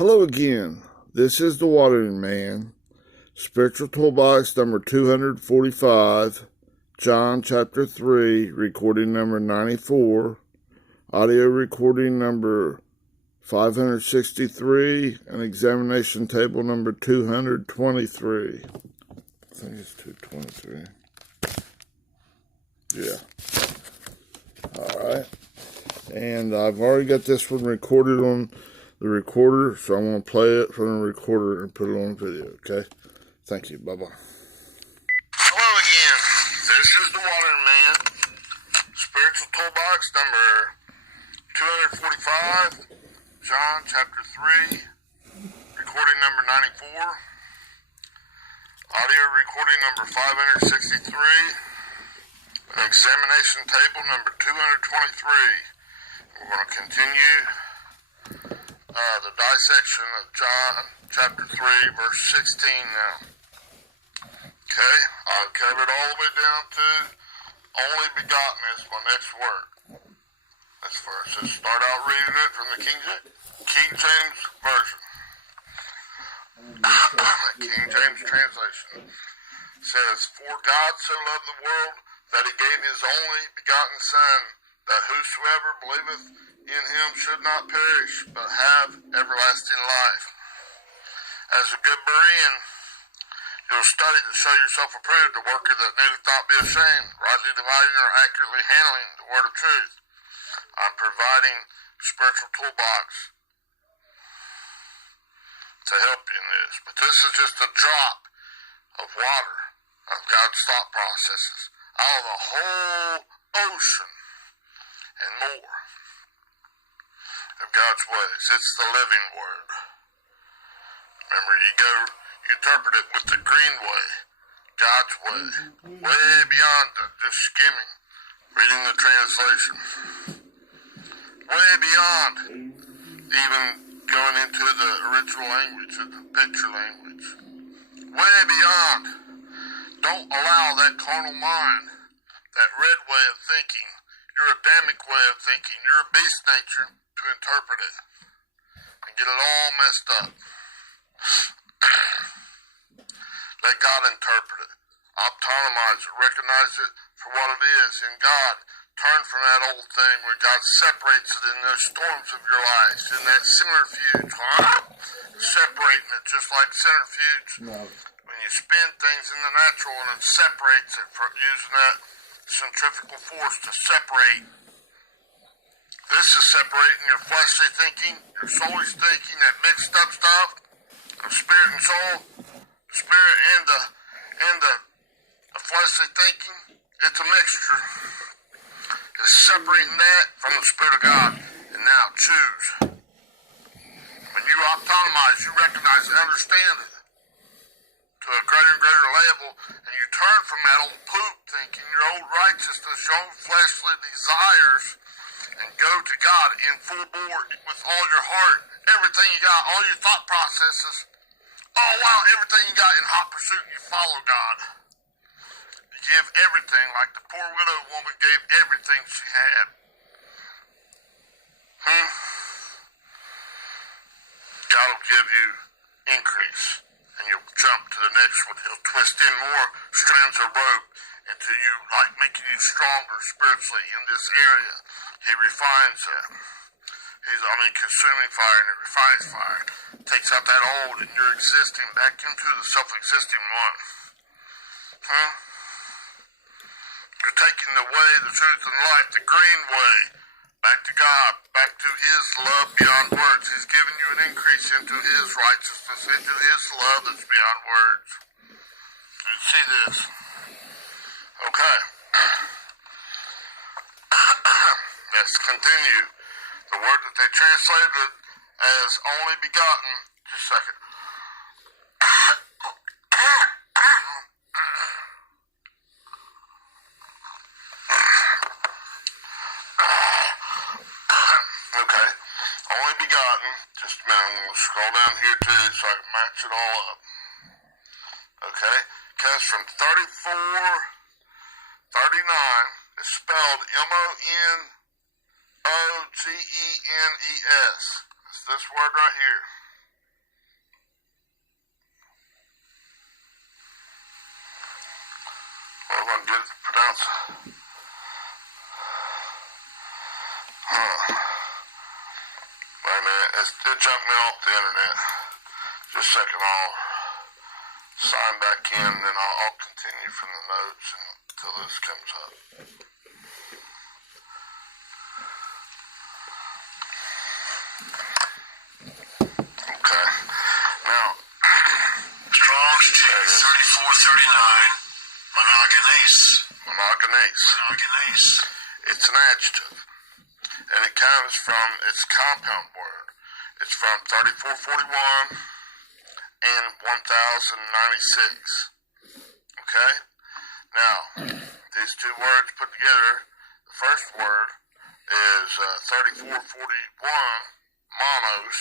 Hello again. This is the Watering Man. Spiritual Toolbox number 245. John chapter 3, recording number 94. Audio recording number 563. And examination table number 223. I think it's 223. Yeah. Alright. And I've already got this one recorded on the recorder, so I'm going to play it from the recorder and put it on video, okay? Thank you. Bye-bye. Hello again. This is the Watering Man. Spiritual Toolbox number 245. John chapter 3. Recording number 94. Audio recording number 563. Examination table number 223. We're going to continue the dissection of John chapter 3, verse 16 now. Okay, I've covered all the way down to only begotten is my next word. This verse. Let's start out reading it from the King James Version. King James translation says, "For God so loved the world that he gave his only begotten Son, that whosoever believeth in him should not perish, but have everlasting life." As a good Berean, you'll study to show yourself approved, a worker that needeth not be ashamed, rightly dividing or accurately handling the word of truth. I'm providing spiritual toolbox to help you in this, but this is just a drop of water of God's thought processes out of the whole ocean and more of God's ways. It's the living word. Remember, you interpret it with the green way, God's way, way beyond just skimming, reading the translation, way beyond even going into the original language, the picture language, way beyond. Don't allow that carnal mind, that red way of thinking, your Adamic way of thinking, your beast nature, to interpret it and get it all messed up. Let God interpret it. Autonomize it. Recognize it for what it is in God. Turn from that old thing where God separates it in those storms of your lives, in that centrifuge. Separating it just like centrifuge. No. When you spin things in the natural and it separates it from using that centrifugal force to separate. This is separating your fleshly thinking, your soulish thinking, that mixed up stuff of spirit and soul, spirit and the fleshly thinking. It's a mixture. It's separating that from the Spirit of God. And now choose. When you autonomize, you recognize and understand it to a greater and greater level, and you turn from that old poop thinking, your old righteousness, your old fleshly desires, and go to God in full bore with all your heart, everything you got, all your thought processes. Oh wow, everything you got in hot pursuit, you follow God. You give everything, like the poor widow woman gave everything she had. God will give you increase, and you'll jump to the next one. He'll twist in more strands of rope until you, like, making you stronger spiritually in this area. He refines that. He's, consuming fire, and it refines fire. Takes out that old and you're existing back into the self-existing one. You're taking the way, the truth, and life, the green way, back to God, back to his love beyond words. He's giving you an increase into his righteousness, into his love that's beyond words. You see this? Okay. Let's continue. The word that they translated as only begotten. Just a second. Okay. Only begotten. Just a minute. I'm going to scroll down here too so I can match it all up. Okay. Comes from 34, 39. It's spelled M-O-N-O-G-E-N-E-S. It's this word right here. going to get it pronounced. Wait a minute, it jumped me off the internet. Just a second, I'll sign back in, and then I'll continue from the notes until this comes up. Okay. Now, Strong's G 3439, monogonase. Monogonase. It's an adjective, and it comes from its compound word. It's from 3441 and 1096. Okay? Now, these two words put together, the first word is 3441, monos.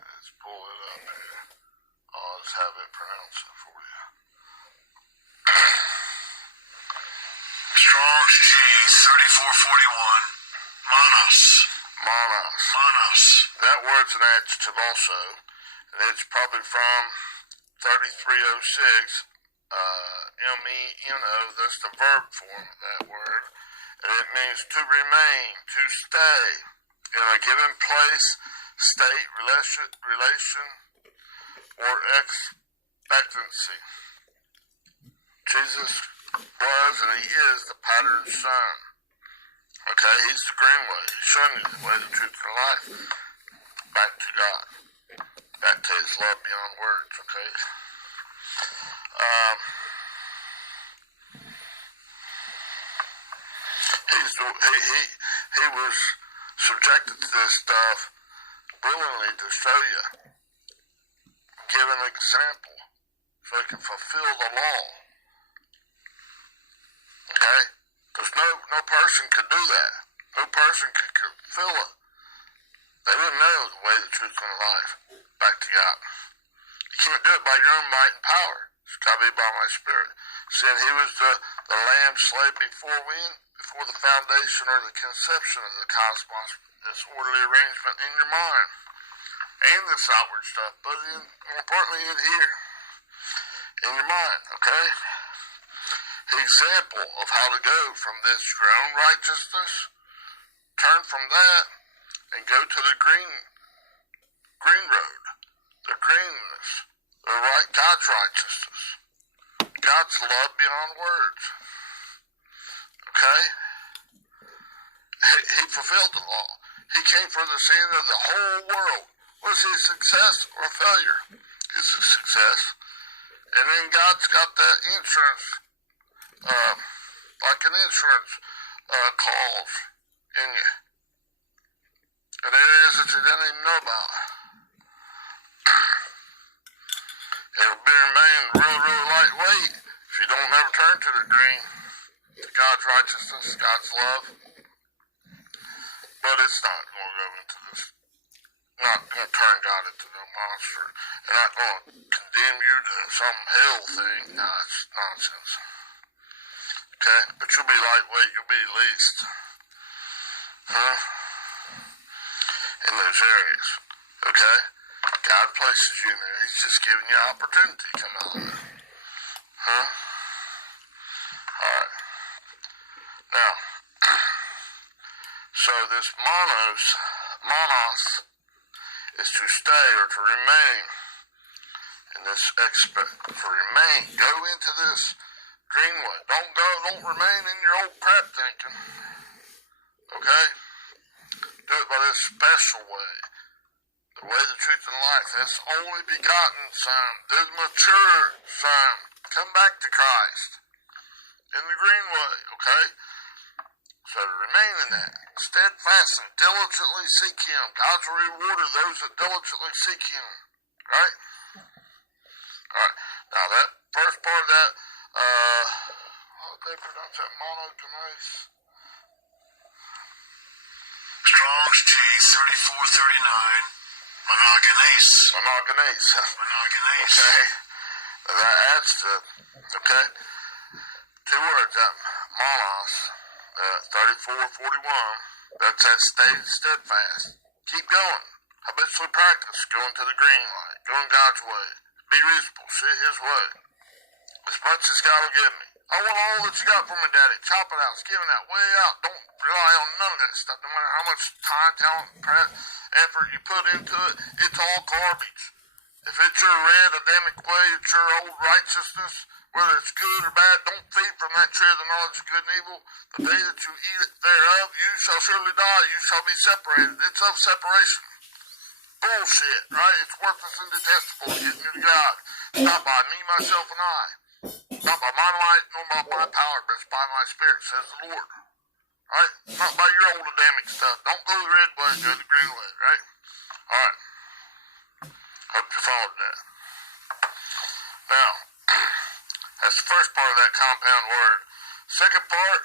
Let's pull it up here. I'll just have it pronounce it for you. Strong's G 3441, monos. That word's an adjective also, and it's probably from 3306, M-E-N-O, that's the verb form of that word, and it means to remain, to stay in a given place, state, relation, or expectancy. Jesus was and he is the pattern son. Okay, he's the green way. He's showing you the way, the truth, and the life. Back to God. Back to his love beyond words, okay? He was subjected to this stuff willingly to show you. Give an example so he can fulfill the law. Okay? Because no person could do that. No person could fulfill it. They didn't know the way, the truth, and the life. Back to God. You can't do it by your own might and power. It's got to be by my spirit. Seeing he was the lamb slain before the foundation or the conception of the cosmos, this orderly arrangement in your mind. And this outward stuff, but more importantly in here. In your mind, okay? Example of how to go from this your own righteousness, turn from that, and go to the green road, the greenness, the right God's righteousness, God's love beyond words. Okay? He fulfilled the law. He came for the sin of the whole world. Was he a success or a failure? It's a success. And then God's got that insurance, like an insurance clause in you. And it is that you didn't even know about. It'll remain really lightweight if you don't ever turn to the green, to God's righteousness, God's love. But it's not going to go into this. Not going to turn God into no monster. And not going to condemn you to some hell thing. No, it's nonsense. Okay? But you'll be lightweight. You'll be least. In those areas. Okay? God places you in there. He's just giving you opportunity to come out of there. Alright. Now, so this monos is to stay or to remain in this to remain. Go into this green way. Don't remain in your old crap thinking. Okay? Do it by this special way. The way, the truth, and life. That's only begotten Son. The mature Son. Come back to Christ. In the green way, okay? So to remain in that. Steadfast and diligently seek Him. God's a rewarder of those that diligently seek Him. Right? Alright. Now that first part of that, how did they pronounce that? Monogonase? Strong's G 3439, monogonase. Okay. Now that adds to, okay? Two words, that monos, 3441, that's that stay steadfast. Keep going. Habitually practice going to the green light, going God's way. Be reasonable, sit His way. As much as God will give me. I want all that you got for me, Daddy. Chop it out, skim it out, way out. Don't rely on none of that stuff. No matter how much time, talent, effort you put into it, it's all garbage. If it's your red Adamic way, it's your old righteousness, whether it's good or bad, don't feed from that tree of the knowledge of good and evil. The day that you eat it thereof, you shall surely die. You shall be separated. It's of separation. Bullshit, right? It's worthless and detestable to get you to God. It's not by me, myself, and I. Not by my might, nor by my power, but it's by my spirit, says the Lord. Right? Not by your old Adamic stuff. Don't go the red way, go the green way, right? Alright. Hope you followed that. Now, that's the first part of that compound word. Second part,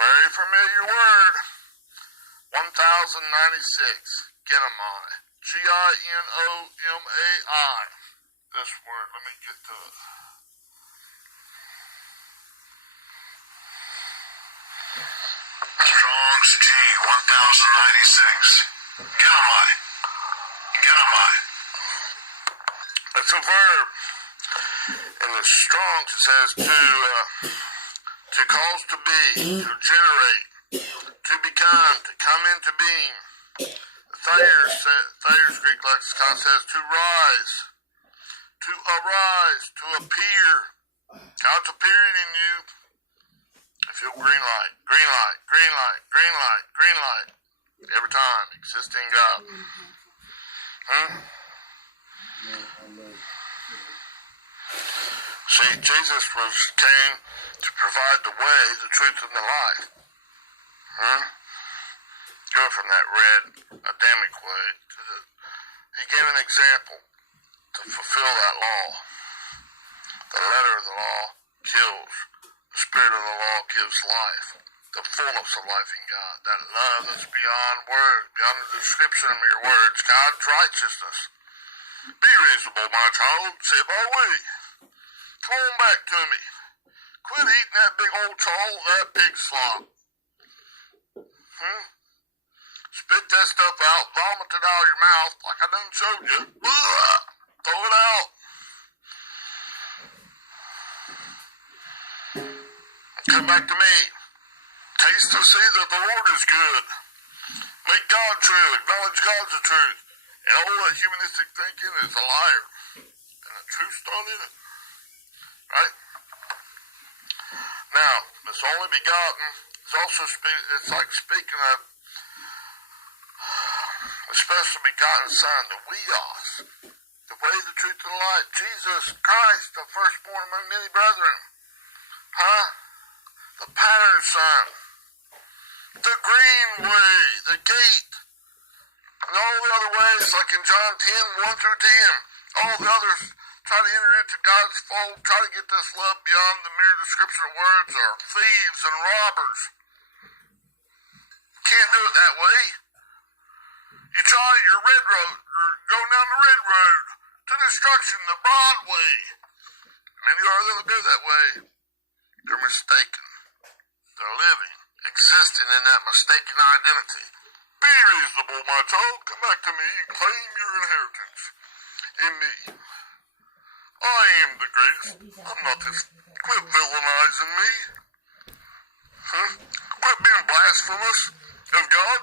very familiar word, 1096, Genomai. Ginomai. This word, let me get to it. Strong's G 1096. Genomai. Genomai. That's a verb. In the Strong's it says to cause to be, to generate, to become, to come into being. Thayer's Greek lexicon says to rise, to arise, to appear. God's appearing in you. I feel green light, green light, green light, green light, green light. Every time, existing God. See, Jesus came to provide the way, the truth, and the life. Go from that red Adamic way to he gave an example to fulfill that law. The letter of the law kills. The spirit of the law gives life. The fullness of life in God. That love that's beyond words, beyond the description of mere words. God's righteousness. Be reasonable, my child. Say by way. Come on back to me. Quit eating that big old chawl, that big slop. Spit that stuff out, vomit it out of your mouth like I done showed you. Throw it out. Come back to me. Taste and see that the Lord is good. Make God true. Acknowledge God's the truth. And all that humanistic thinking is a liar. And the truth's not in it. Right? Now, this only begotten is also it's like speaking of the special begotten Son, the Weos, the way, the truth, and the light. Jesus Christ, the firstborn among many brethren. The pattern Son. The green way, the gate. And all the other ways, like in John 10, 1 through 10. All the others try to enter into God's fold, try to get this love beyond the mere description of words, are thieves and robbers. Can't do it that way. You try your red road, or go down the red road to destruction, the broad way. Many are that go that way. They're mistaken. They're living, existing in that mistaken identity. Be reasonable, my child. Come back to me and claim your inheritance in me. I am the greatest. I'm not this. Quit villainizing me. Quit being blasphemous of God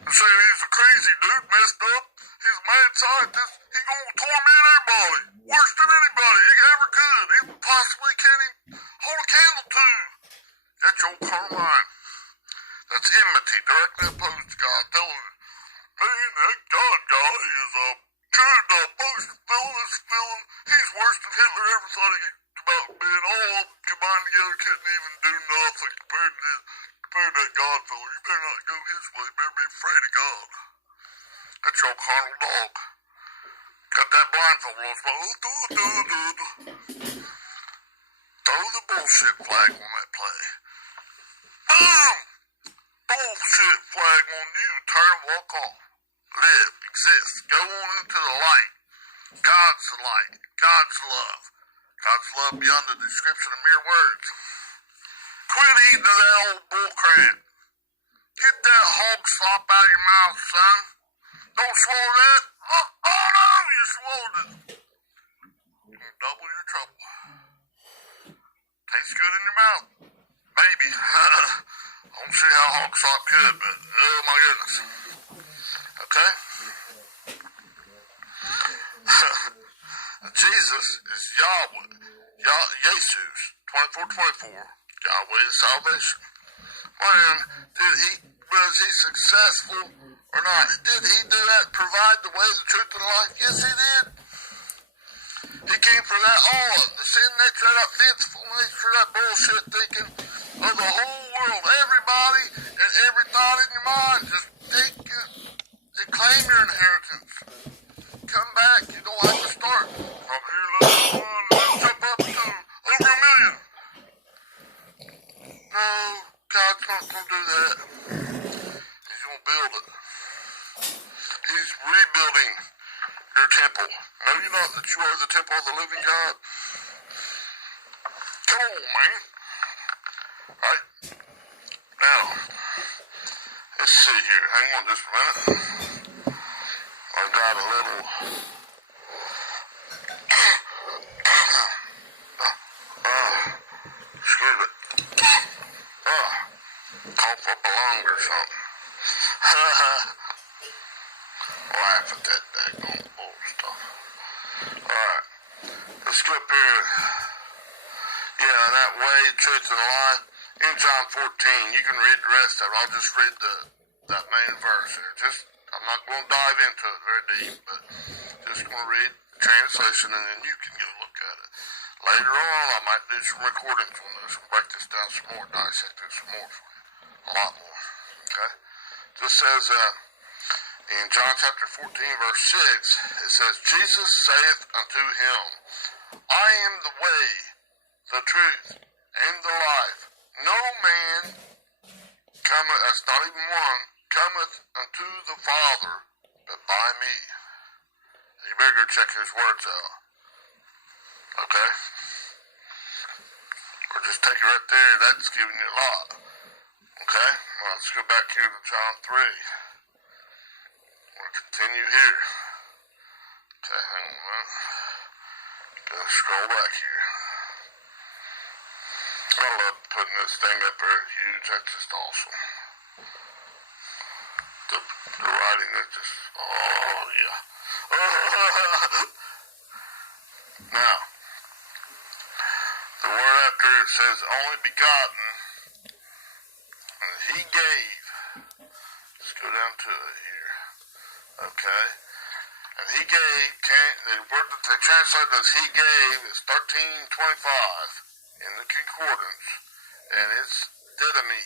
and saying he's a crazy dude, messed up. He's a mad scientist. He's gonna torment everybody. Worse than anybody he ever could. He possibly can't even hold a candle to. That's your carnal mind. That's enmity, directly opposed to God, telling you, man, that God is a the most villainous villain. He's worse than Hitler ever thought he about being. All of them combined together couldn't even do nothing compared to that God fella. You better not go his way. You better be afraid of God. That's your carnal dog. Got that blindfold on. Throw the bullshit flag on that play. Boom! Bullshit flag on you. Turn, walk off. Live, exist, go on into the light. God's the light. God's love. God's love beyond the description of mere words. Quit eating of that old bull crap. Get that hog slop out of your mouth, son. Don't swallow that. Oh no, you swallowed it. Double your trouble. Taste tastes good in your mouth. Maybe. I don't see how hog slop could, but oh my goodness. Okay? Jesus is Yahweh. Jesus, 24:24. Yahweh is salvation. Man, was he successful or not? Did he do that, provide the way, the truth, and the life? Yes, he did. He came for that all of the sin nature, that fanciful nature, that bullshit thinking of the whole world, everybody and every thought in your mind. Just take it and claim your inheritance. Come back. You don't have to start from here, little one. Let's jump up to over 1 million. No, God's not going to do that. He's going to build it. He's rebuilding your temple. Know you not that you are the temple of the living God? Come on, man. Alright. Now, let's see here. Hang on just a minute. I've got a little... excuse me. Cough up a lung or something. Laugh at that daggone bull stuff. Alright. Let's go up here. Yeah, that way, truth and life. In John 14, you can read the rest of it. I'll just read that main verse here. I'm not going to dive into it very deep, but just going to read the translation and then you can go look at it. Later on, I might do some recordings on this and break this down some more, dissect it some more for you. A lot more. Okay? This says, in John chapter 14, verse 6, it says, Jesus saith unto him, I am the way, the truth, and the life. No man cometh, that's not even one, cometh unto the Father but by me. You better check his words out. Okay? Or just take it right there, that's giving you a lot. Okay? Well, let's go back here to John 3. We'll continue here. Okay, hang on a minute. Gonna scroll back here. I love putting this thing up there huge. That's just awesome. The writing is just, oh yeah. Now, the word after it says only begotten, and he gave. Let's go down to it here. Okay. And he gave, the word that they translate as he gave is 1325 in the concordance. And it's didomi.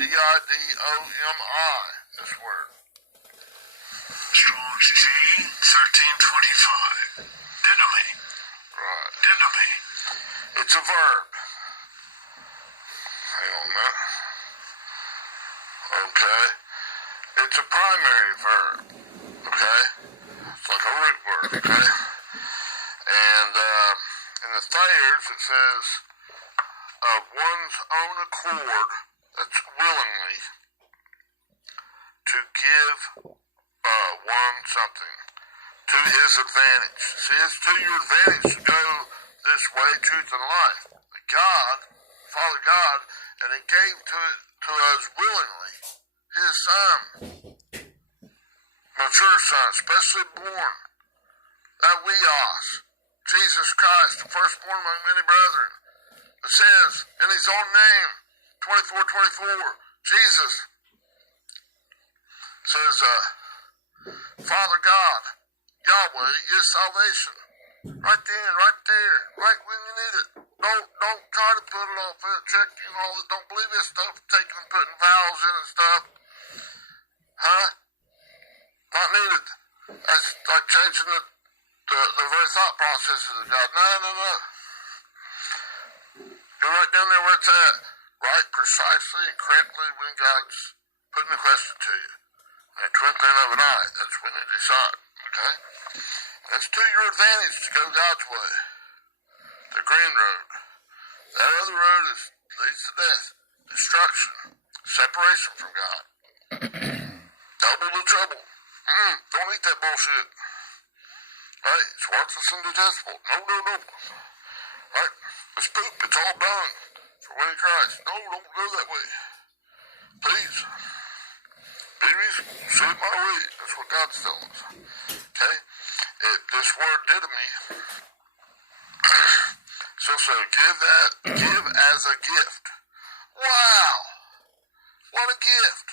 D-I-D-O-M-I, this word. Strong's G, 1325. Didomi. Right. Didomi. It's a verb. Hang on a minute. Okay. It's a primary verb. Okay? It's like a root word, okay? And in the Thayers it says, of one's own accord, that's willingly, to give one something to his advantage. See, it's to your advantage to go this way, truth and life. God, Father God, and he gave to us willingly his son, mature son, specially born, that weos, Jesus Christ, the firstborn among many brethren. It says in his own name, 24:24, Jesus says, Father God, Yahweh is salvation. Right then, right there, right when you need it. Don't try to put it off, check, all that don't believe this stuff, taking and putting vowels in and stuff. Huh? Not needed. That's like changing the very thought processes of God. No. You're right down there where it's at. Right, precisely and correctly when God's putting a question to you. That twinkling of an eye, that's when they decide. Okay? That's to your advantage to go God's way. The green road. That other road leads to death, destruction, separation from God. Double the trouble. Don't eat that bullshit. Right? It's worthless and detestable. No. Right? It's poop. It's all done. for winning Christ. No, don't go that way. Please. Be reasonable. See it my way. That's what God's telling us. Okay? This word didomy. So give as a gift. Wow. What a gift.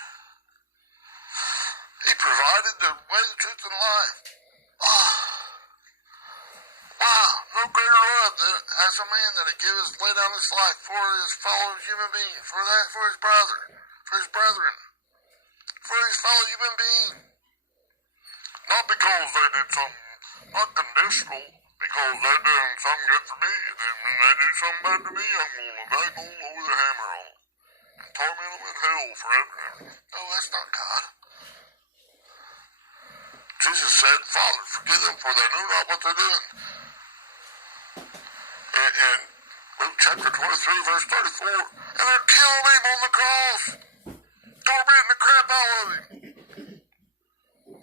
He provided the way, the truth, and life. Oh. Wow. No greater love than as a man that he lay down his life for his fellow human being, for his brother, for his brethren, for his fellow human being. Not because they did something, not conditional, because they're doing something good for me, and then when they do something bad to me, I'm gonna lower the hammer on them and torment them in hell forever and ever. No, that's not God. Jesus said, Father, forgive them, for they know not what they're doing. In Luke chapter 23, verse 34, and they're killing him on the cross, tormenting the crap out of him.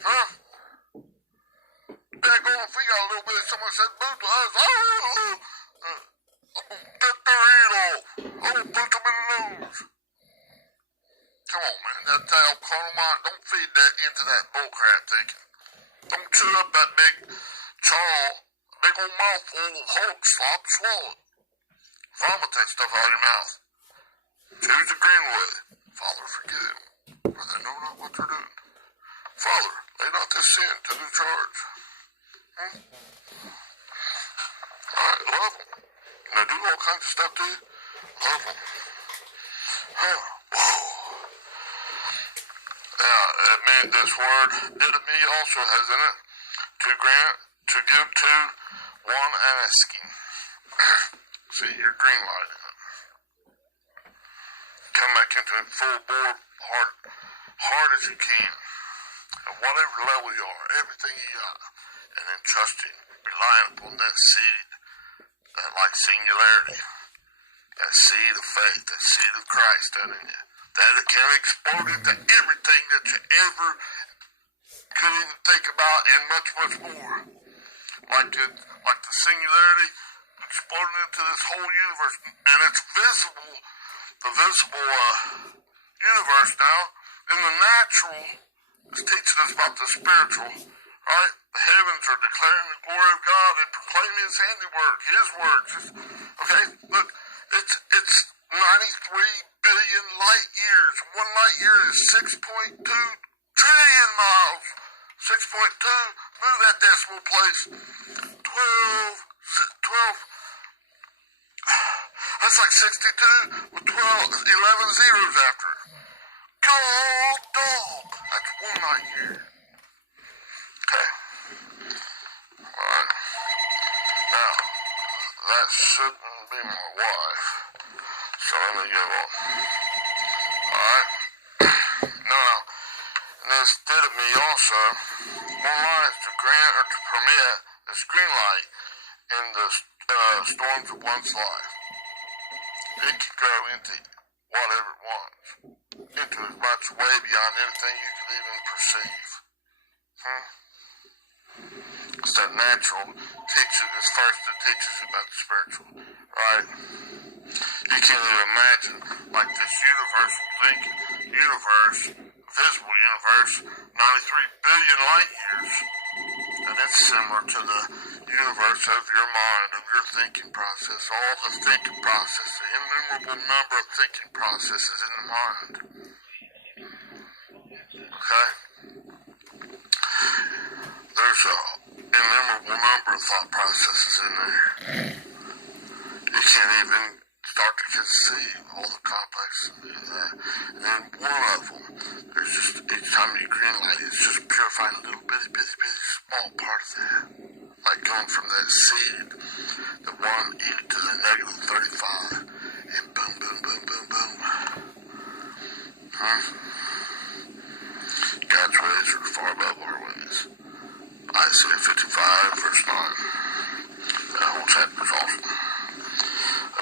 Huh? If we got a little bit, someone said boo to us, get their head off. Punch them in the nose. Come on, man, that's that carnal mind. Don't feed that into that bullcrap thinking. Don't chew up that big big old mouthful of hog slop, swallow it. Vomit that stuff out of your mouth. Choose the green way. Father, forgive them, for they know not what they're doing. Father, lay not this sin to the charge. Alright, love them. And they do all kinds of stuff to you. Love them. Huh. Whoa. Now, it means this word, didomy, also has in it, to grant, to give to one asking. See, you're green lighting it. Come back into it full bore, hard as you can. At whatever level you are, everything you got. And then trusting, relying upon that seed, that like singularity, that seed of faith, that seed of Christ down in you. That it can explode into everything that you ever could even think about and much, much more. Like the singularity exploding into this whole universe. And it's visible, the visible universe now. In the natural, it's teaching us about the spiritual, right? The heavens are declaring the glory of God and proclaiming his handiwork, his works. Okay, look, it's 93 billion light years. 1 light year is 6.2 trillion miles. 6.2, move that decimal place. 12, that's like 62 with 11 zeros after it. God dog, that's 1 light year. Okay. Alright. Now, that shouldn't be my wife. So let me go on. Alright. Now, this didomy also, one life to grant or to permit this green light in the storms of one's life. It can grow into whatever it wants. Into as much way beyond anything you can even perceive. It's that natural teaches, it's first that teaches you about the spiritual, right? You can't even imagine, like this universal thinking, visible universe, 93 billion light years. And it's similar to the universe of your mind, of your thinking process, all the thinking process, the innumerable number of thinking processes in the mind. Okay? There's an innumerable number of thought processes in there. You can't even start to conceive all the complexity of that. And then one of them, there's just, each time you green light, it's just purifying a little bitty small part of that. Like going from that seed, the 1 e to the negative 35, and boom, boom, boom, boom, boom. God's ways are far above our ways. Isaiah 55, verse 9. That whole chapter's awesome.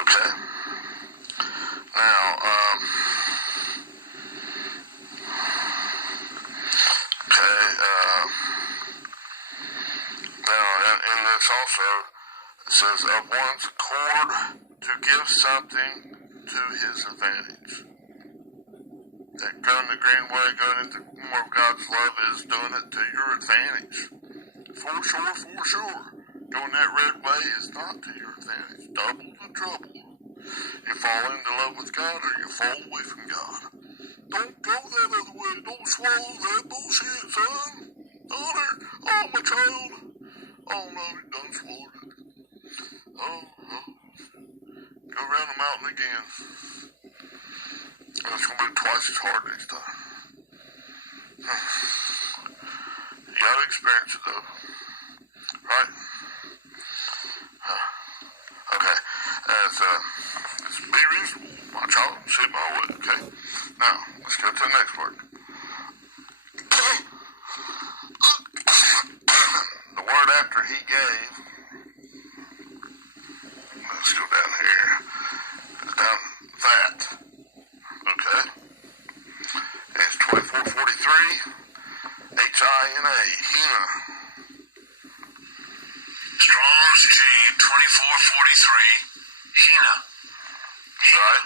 Okay. Now, and this also, it says, of one's accord to give something to his advantage. That going the green way, going into more of God's love is doing it to your advantage. For sure, for sure. Going that red way is not to your advantage. Double the trouble. You fall into love with God or you fall away from God. Don't go that other way. Don't swallow that bullshit, son. Daughter. Oh, my child. Oh, no, you done swallowed it. Oh. Go around the mountain again. And it's going to be twice as hard next time. You got to experience it, though. Right? Okay. Let's be reasonable, my child. See my way, okay? Now, let's go to the next word. The word after he gave, let's go down here, down that, okay? It's 2443, H-I-N-A, Hina. Strong's G 2443, Hina. Right?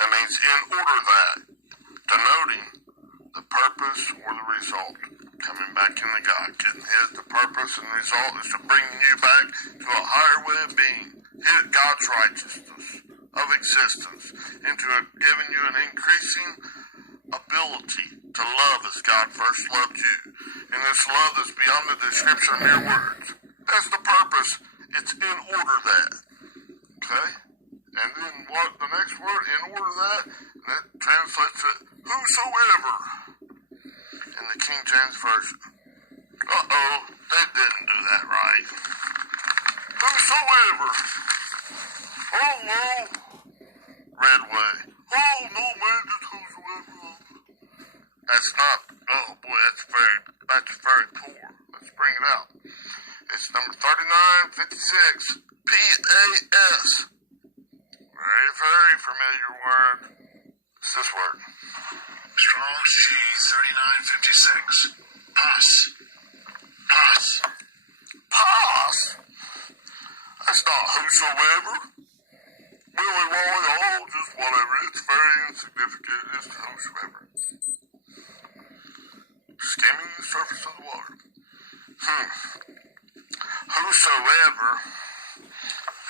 That means in order that, denoting the purpose or the result, coming back into God. The purpose and result is to bring you back to a higher way of being, God's righteousness of existence, into giving you an increasing ability to love as God first loved you. And this love is beyond the description of mere words. That's the purpose. It's in order that. Okay? And then what? The next word, in order that, and that translates to whosoever in the King James Version. Uh-oh, they didn't do that right. Whosoever. Oh, no. Red way. Oh, no, man, just whosoever. That's not, oh, boy, that's very poor. Let's bring it out. It's number 3956, P-A-S. Very, very familiar word. It's this word. Strong's G 3956, Pas. Pas. Pas? That's not whosoever. Willy Wally, oh, just whatever. It's very insignificant. It's whosoever. Skimming the surface of the water. Whosoever.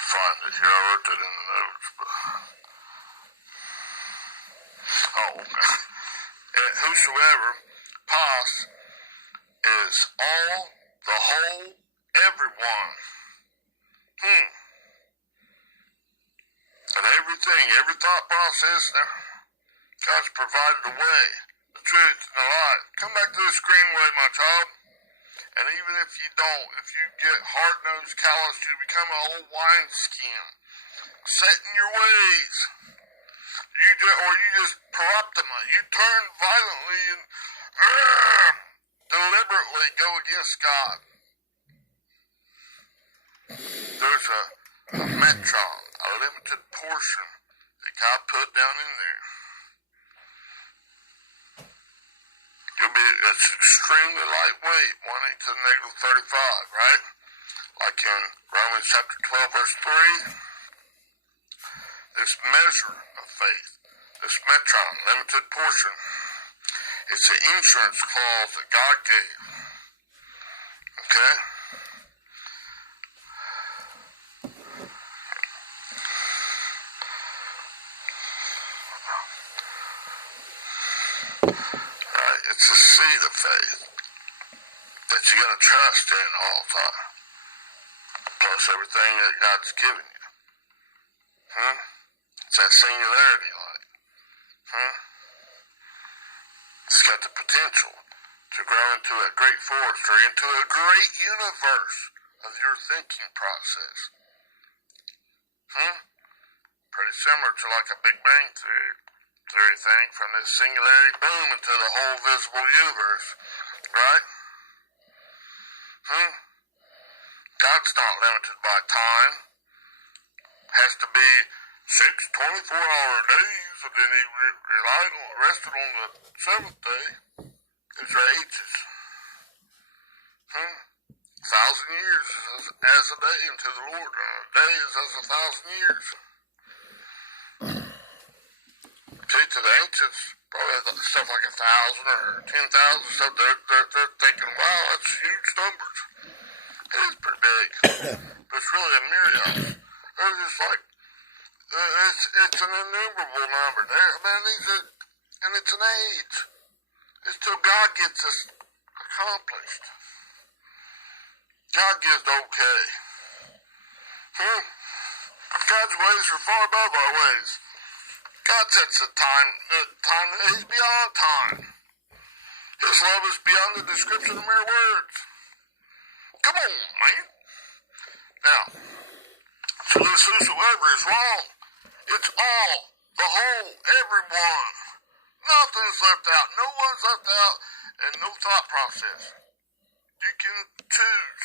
Find it here. I wrote that in the notes, but. Oh, okay. Whosoever. Pas is all, the whole, everyone. And everything, every thought process, God's provided a way, the truth and the light. Come back to this green way, my child. And even if you don't, if you get hard-nosed, callous, you become an old wineskin, set in your ways. You just corrupt them. You turn violently and deliberately go against God. There's a metron, a limited portion that God put down in there. It's extremely lightweight, 1 to the negative 35, right? Like in Romans chapter 12, verse 3. This measure of faith, this metron, limited portion, it's the insurance clause that God gave. Okay? It's a seed of faith that you got to trust in all the time. Plus everything that God's given you. It's that singularity light. It's got the potential to grow into a great forest or into a great universe of your thinking process. Pretty similar to like a Big Bang theory thing, from this singularity boom into the whole visible universe, right? God's not limited by time. Has to be 6 24-hour days, and then he rested on the seventh day. These are ages. 1,000 years is as a day unto the Lord, and a day is as 1,000 years. to the ancients, probably stuff like 1,000 or 10,000. So they're thinking, wow, that's huge numbers. It is pretty big, but it's really a myriad. They're just like, it's an innumerable number. Man, and it's an age. It's till God gets us accomplished. God gives the okay. God's ways are far above our ways. God sets the time, He's beyond time. His love is beyond the description of mere words. Come on, man. Now, so this whosoever is wrong. It's all, the whole, everyone. Nothing's left out. No one's left out, and no thought process. You can choose.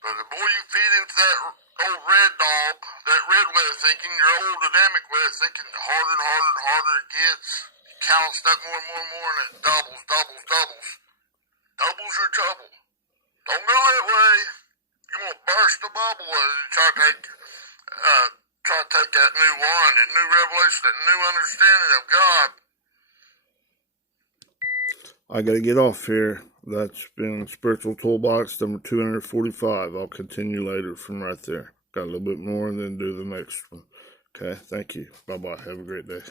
But the more you feed into that old red dog, that red way of thinking, your old Adamic way of thinking, the harder and harder and harder it gets. You callous that more and more and more, and it doubles. Doubles your trouble. Don't go that way. You're going to burst the bubble as you try to take that new wine, that new revelation, that new understanding of God. I got to get off here. That's been Spiritual Toolbox number 245. I'll continue later from right there. Got a little bit more and then do the next one. Okay, thank you. Bye-bye. Have a great day.